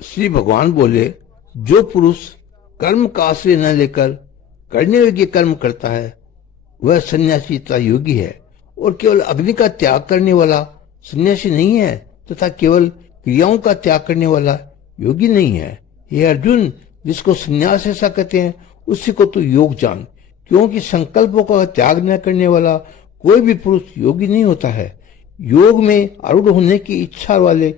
श्री भगवान बोले, जो पुरुष कर्म का आश्रय न लेकर करने योग्य कर्म करता है वह सन्यासी तथा योगी है, और केवल अग्नि का त्याग करने वाला सन्यासी नहीं है तथा केवल क्रियाओं का त्याग करने वाला योगी नहीं है। हे अर्जुन, जिसको सन्यास ऐसा कहते हैं उसी को तो योग जान, क्योंकि संकल्पों का त्याग न करने वाला कोई भी पुरुष योगी नहीं होता है। योग में आरूढ़ होने की इच्छा वाले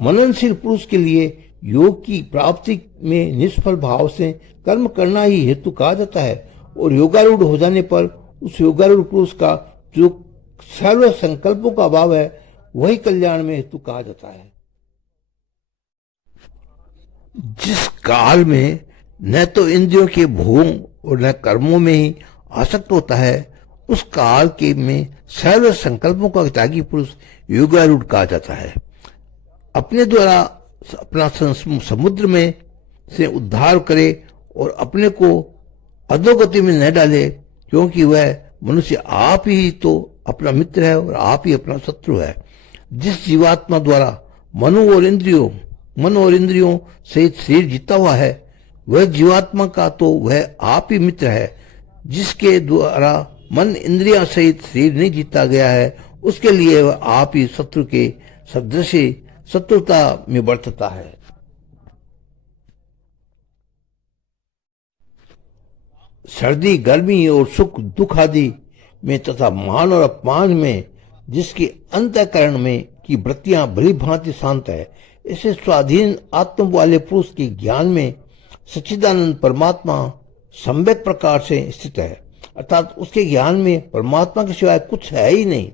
मननशील पुरुष के लिए योग की प्राप्ति में निष्फल भाव से कर्म करना ही हेतु कहा जाता है, और योगारूढ़ हो जाने पर उस योगारूढ़ पुरुष का जो सर्व संकल्पों का अभाव है वही कल्याण में हेतु कहा जाता है। जिस काल में न तो इंद्रियों के भोगों और न कर्मों में ही आसक्त होता है, उस काल के में सर्व संकल्पों का त्यागी पुरुष योगारूढ़ कहा जाता है। अपने द्वारा अपना समुद्र में से उद्धार करे और अपने को अधोगति में न डाले, क्योंकि वह मनुष्य आप ही तो अपना मित्र है और आप ही अपना शत्रु है। जिस जीवात्मा द्वारा मन और इंद्रियों सहित शरीर जीता हुआ है, वह जीवात्मा का तो वह आप ही मित्र है। जिसके द्वारा मन इंद्रियां सहित शरीर नहीं जीता गया है, उसके लिए वह आप ही शत्रु के सदृश शत्रुता में बरतता है। सर्दी गर्मी और सुख दुख आदि में तथा मान और अपमान में जिसके अंतःकरण में की वृत्तियां भली भांति शांत है, ऐसे स्वाधीन आत्म वाले पुरुष के ज्ञान में सच्चिदानंद परमात्मा सम्यक प्रकार से स्थित है, अर्थात उसके ज्ञान में परमात्मा के सिवाय कुछ है ही नहीं।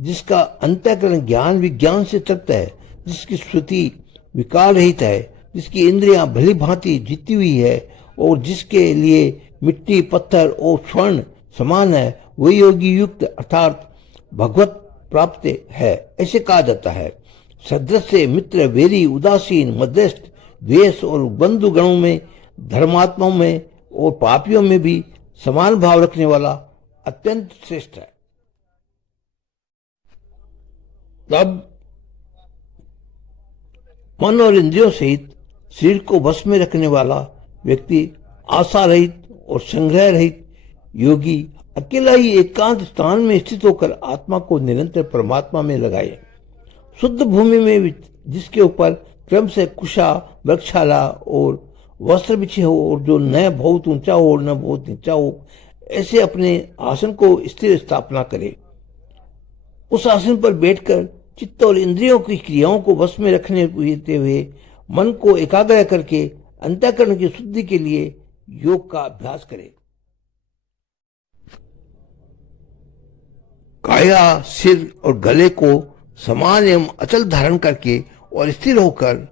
जिसका अंतःकरण ज्ञान विज्ञान से तृप्त है, जिसकी श्रुति विकार रहित है, जिसकी इंद्रियां भली भांति जीती हुई है और जिसके लिए मिट्टी पत्थर और स्वर्ण समान है, वही योगी युक्त अर्थात भगवत प्राप्त है, ऐसे कहा जाता है। सदृश्य मित्र वेरी उदासीन मध्यस्थ द्वेष और बंधु गणों में धर्मात्माओं में और पापियों में भी समान भाव रखने वाला अत्यंत श्रेष्ठ है। तब मन और इंद्रियों सहित शरीर को वश में रखने वाला व्यक्ति आशा रहित और संग्रह रहित योगी अकेला ही एकांत स्थान में स्थित होकर आत्मा को निरंतर परमात्मा में लगाए। शुद्ध भूमि में जिसके ऊपर क्रम से कुशा वृक्षाला और वस्त्र बिछे हो और जो न बहुत ऊंचा हो और न बहुत नीचा हो, ऐसे अपने आसन को स्थिर स्थापना करे। उस आसन पर बैठकर चित्त और इंद्रियों की क्रियाओं को वश में रखने हुए मन को एकाग्र करके अंतःकरण की शुद्धि के लिए योग का अभ्यास करे। काया सिर और गले को समान एवं अचल धारण करके और स्थिर होकर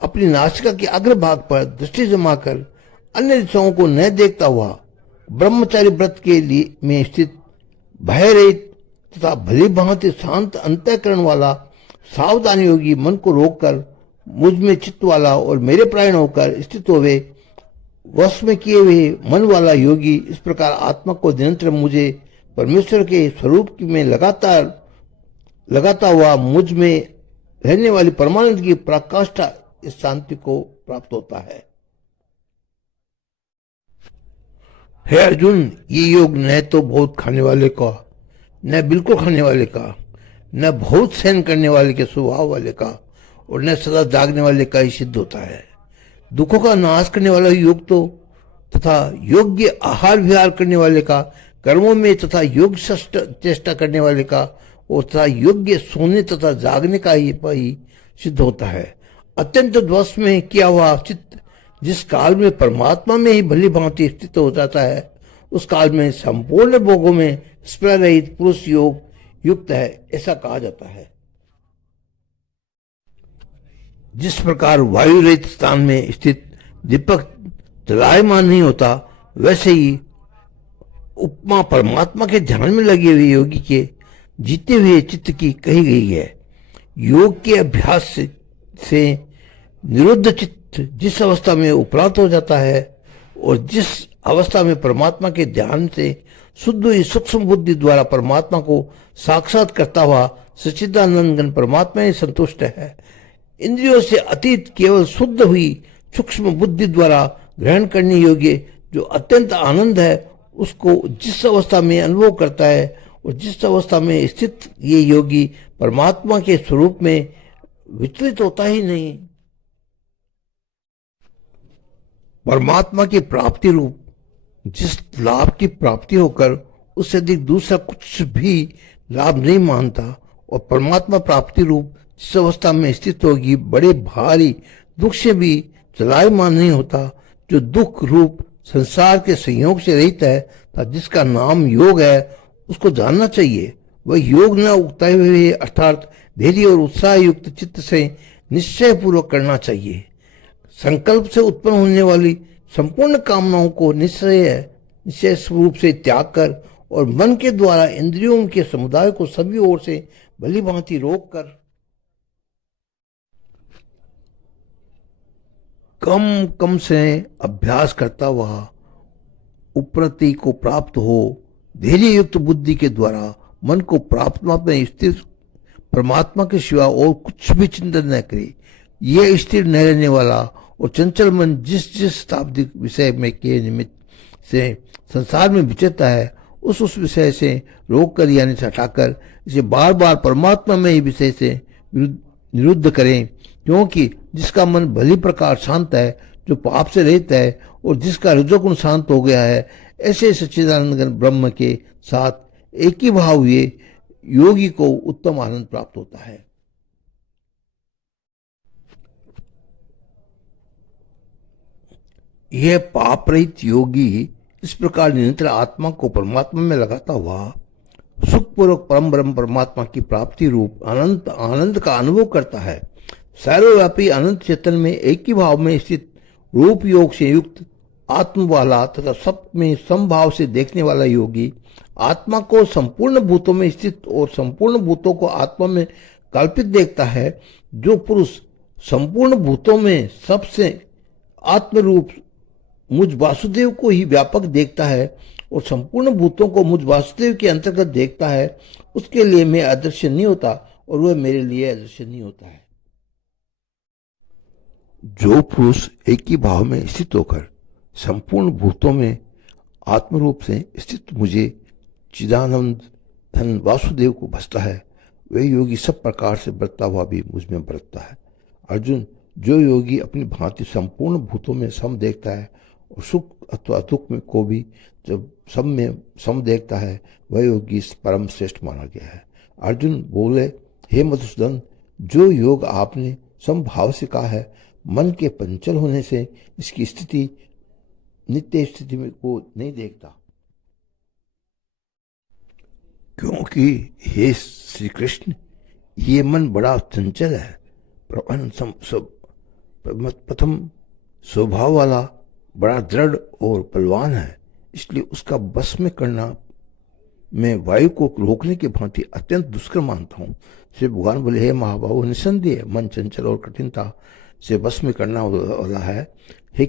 अपनी नासिका के अग्रभाग पर दृष्टि जमाकर अन्य दिशाओं को न देखता हुआ ब्रह्मचारी व्रत के लिए में स्थित भय रहित तथा भली भांति शांत अंतःकरण वाला सावधान योगी मन को रोककर मुझ में चित्त वाला और मेरे प्राण होकर स्थित हुए वश में किए हुए मन वाला योगी इस प्रकार आत्मा को निरंतर मुझे परमेश्वर के स्वरूप में लगाता हुआ मुझ में रहने वाली परमानंद की पराकाष्ठा इस शांति को प्राप्त होता है। हे अर्जुन, ये योग न तो बहुत खाने वाले का, न बिल्कुल खाने वाले का, न बहुत सहन करने वाले के स्वभाव वाले का और न सदा जागने वाले का ही सिद्ध होता है। दुखों का नाश करने वाला योग तो तथा योग्य आहार विहार करने वाले का, कर्मों में तथा योग चेष्टा करने वाले का और तथा योग्य सोने तथा जागने का ही सिद्ध होता है। अत्यंत ध्वस्त में किया हुआ चित्त जिस काल में परमात्मा में ही भली भांति स्थित हो जाता है, उस काल में संपूर्ण भोगों में स्पृह रहित पुरुष योग युक्त है, ऐसा कहा जाता है। जिस प्रकार वायु रहित स्थान में स्थित दीपक जलायमान नहीं होता, वैसे ही उपमा परमात्मा के ध्यान में लगे हुए योगी के जीते हुए चित्त की कही गई है। योग के अभ्यास से निरुद्ध चित्त जिस अवस्था में उपरांत हो जाता है और जिस अवस्था में परमात्मा के ध्यान से शुद्ध हुई सूक्ष्म बुद्धि द्वारा परमात्मा को साक्षात करता हुआ सच्चिदानंद परमात्मा ही संतुष्ट है, इंद्रियों से अतीत केवल शुद्ध हुई सूक्ष्म बुद्धि द्वारा ग्रहण करने योग्य जो अत्यंत आनंद है, उसको जिस अवस्था में अनुभव करता है और जिस अवस्था में स्थित ये योगी परमात्मा के स्वरूप में विचलित होता ही नहीं। परमात्मा की प्राप्ति रूप जिस लाभ की प्राप्ति होकर उससे अधिक दूसरा कुछ भी लाभ नहीं मानता और परमात्मा प्राप्ति रूप जिस अवस्था में स्थित होगी बड़े भारी दुख से भी चलायमान नहीं होता, जो दुख रूप संसार के संयोग से रहित है तथा जिसका नाम योग है, उसको जानना चाहिए। वह योग न उगताए हुए अर्थात धैर्य और उत्साह युक्त चित्त से निश्चय पूर्वक करना चाहिए। संकल्प से उत्पन्न होने वाली संपूर्ण कामनाओं को निश्चय रूप से त्याग कर और मन के द्वारा इंद्रियों के समुदाय को सभी ओर से भली भांति रोक कर कम कम से अभ्यास करता हुआ उपरति को प्राप्त हो, धैर्य युक्त बुद्धि के द्वारा मन को परमात्मा में स्थिर परमात्मा के सिवा और कुछ भी चिंतन न करे। यह स्थिर न रहने वाला और चंचल मन जिस जिस शताब्दी विषय में के निमित्त से संसार में विचरता है, उस विषय से रोक कर यानी हटाकर इसे बार बार परमात्मा में ही विषय से निरुद्ध करें, क्योंकि जिसका मन भली प्रकार शांत है, जो पाप से रहित है और जिसका रजोगुण शांत हो गया है, ऐसे सच्चिदानंद ब्रह्म के साथ एक ही भाव हुए योगी को उत्तम आनंद प्राप्त होता है। यह पाप रहित योगी इस प्रकार निरंतर आत्मा को परमात्मा में लगाता हुआ सुखपूर्वक परम ब्रह्म परमात्मा की प्राप्ति रूप अनंत आनंद का अनुभव करता है। सर्वव्यापी अनंत चेतन में एक ही भाव में स्थित रूप योग से युक्त आत्म वाला तथा सब में समभाव से देखने वाला योगी आत्मा को संपूर्ण भूतों में स्थित और संपूर्ण भूतों को आत्मा में कल्पित देखता है। जो पुरुष संपूर्ण भूतों में सबसे आत्म रूप मुझ वासुदेव को ही व्यापक देखता है और संपूर्ण भूतों को मुझ वासुदेव के अंतर्गत देखता है, उसके लिए मैं अदृश्य नहीं होता और वह मेरे लिए अदृश्य नहीं होता है। जो पुरुष एक ही भाव में स्थित होकर संपूर्ण भूतों में आत्मरूप से स्थित मुझे चिदानंद धन वासुदेव को भजता है, वह योगी सब प्रकार से बरतता हुआ भी मुझ में बरतता है। अर्जुन, जो योगी अपनी भांति संपूर्ण भूतों में सम देखता है और सुख अथवा दुख में को भी जब सब में सम देखता है, वह योगी परम श्रेष्ठ माना गया है। अर्जुन बोले, हे मधुसूदन, जो योग आपने समभाव से कहा है, मन के पंचल होने से इसकी स्थिति नित्य स्थिति में को नहीं देखता, क्योंकि हे श्री कृष्ण, ये मन बड़ा चंचल है, प्रथम स्वभाव वाला, बड़ा दृढ़ और बलवान है, इसलिए उसका बस में करना मैं वायु को रोकने की भांति अत्यंत दुष्कर मानता हूँ। श्री भगवान बोले, हे महाबाहु, निसंदेह मन चंचल और कठिनता से बस में करना वाला है। हे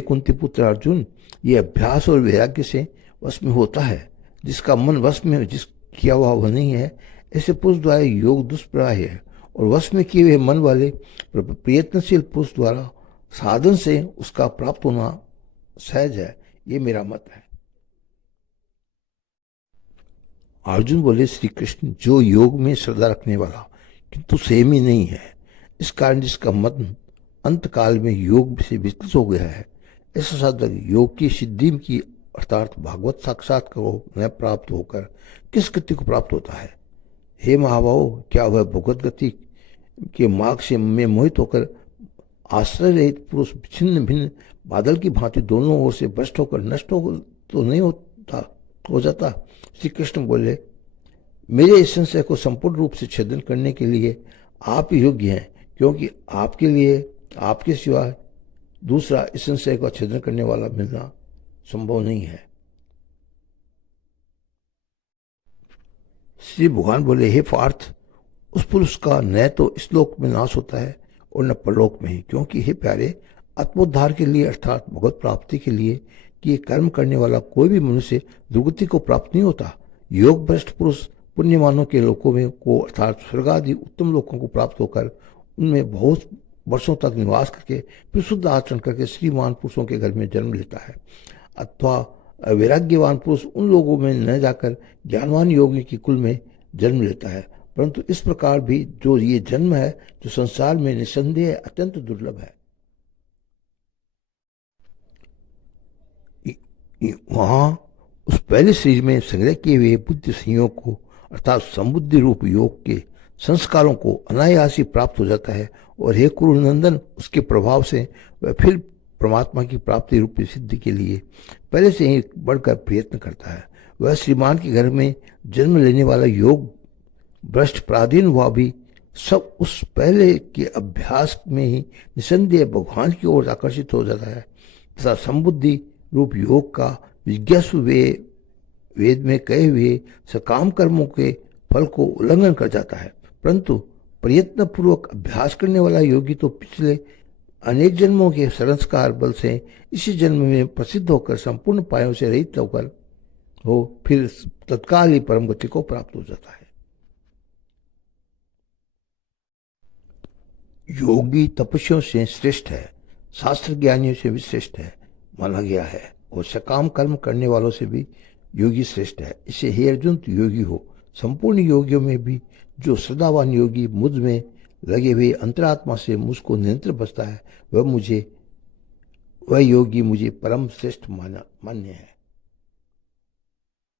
कुंती पुत्र अर्जुन, ये अभ्यास और वैराग्य से वश में होता है। जिसका मन वश में जिस किया हुआ वह नहीं है, ऐसे पुरुष द्वारा योग दुष्प्राय है और वश में किए हुए मन वाले प्रयत्नशील पुरुष द्वारा साधन से उसका प्राप्त होना सहज है। ये मेरा मत है। अर्जुन बोले, श्री कृष्ण, जो योग में श्रद्धा रखने वाला किंतु सेमी नहीं है, इस कारण जिसका मन अंत काल में योग से विचलित हो गया है, ऐसा साधक योग की सिद्धि की अर्थात भागवत साक्षात्कार को न प्राप्त होकर किस गति को प्राप्त होता है? हे महाभाव, क्या वह भगवत गति के मार्ग से में मोहित होकर आश्रय रहित पुरुष छिन्न भिन्न बादल की भांति दोनों ओर से भ्रष्ट होकर नष्ट हो तो नहीं हो जाता? श्री कृष्ण बोले, मेरे इस संशय को संपूर्ण रूप से छेदन करने के लिए आप योग्य हैं, क्योंकि आपके लिए आपके सिवा दूसरा इस संशय को छेदन करने वाला मिलना संभव नहीं है। श्री भगवान बोले, हे पार्थ, उस पुरुष का न तो इस लोक में नाश होता है और न परलोक में ही, क्योंकि हे प्यारे, आत्मोद्धार के लिए अर्थात भगवत प्राप्ति के लिए कि कर्म करने वाला कोई भी मनुष्य दुर्गति को प्राप्त नहीं होता। योग भ्रष्ट पुरुष पुण्यमानों के लोकों में को अर्थात स्वर्ग आदि उत्तम लोकों को प्राप्त होकर उनमें बहुत वर्षों तक निवास करके फिर शुद्ध आचरण करके श्रीमान पुरुषों के घर में जन्म लेता है। अथवा वैराग्यवान पुरुष उन लोगों में न जाकर ज्ञानवान योगी की कुल में जन्म लेता है। परंतु इस प्रकार भी जो ये जन्म है जो संसार में निसंदेह अत्यंत दुर्लभ है। वहां उस पहले शरीर में संग्रह किए हुए बुद्धि संयोग को अर्थात समुद्धि रूप योग के संस्कारों को अनायास ही प्राप्त हो जाता है और हे कुरुनंदन उसके प्रभाव से वह फिर परमात्मा की प्राप्ति रूप सिद्धि के लिए पहले से ही बढ़कर प्रयत्न करता है। वह श्रीमान के घर में जन्म लेने वाला योग भ्रष्ट पराधीन हुआ भी सब उस पहले के अभ्यास में ही निसंदेह भगवान की ओर आकर्षित हो जाता है तथा संबुद्धि रूप योग का जिज्ञासु वेद में कहे हुए सकाम कर्मों के फल को उल्लंघन कर जाता है। परंतु प्रयत्न पूर्वक अभ्यास करने वाला योगी तो पिछले अनेक जन्मों के संस्कार बल से इसी जन्म में प्रसिद्ध होकर संपूर्ण पायों से रहित होकर फिर तत्काल ही परम गति को प्राप्त हो जाता है। योगी तपस्वियों से श्रेष्ठ है, शास्त्र ज्ञानियों से भी श्रेष्ठ है माना गया है और सकाम कर्म करने वालों से भी योगी श्रेष्ठ है। इसे हे अर्जुन तू योगी हो। संपूर्ण योगियों में भी जो सदावान योगी मुझ में लगे हुए अंतरात्मा से मुझको नियंत्रण बसता है वह योगी मुझे परम श्रेष्ठ मान्य है।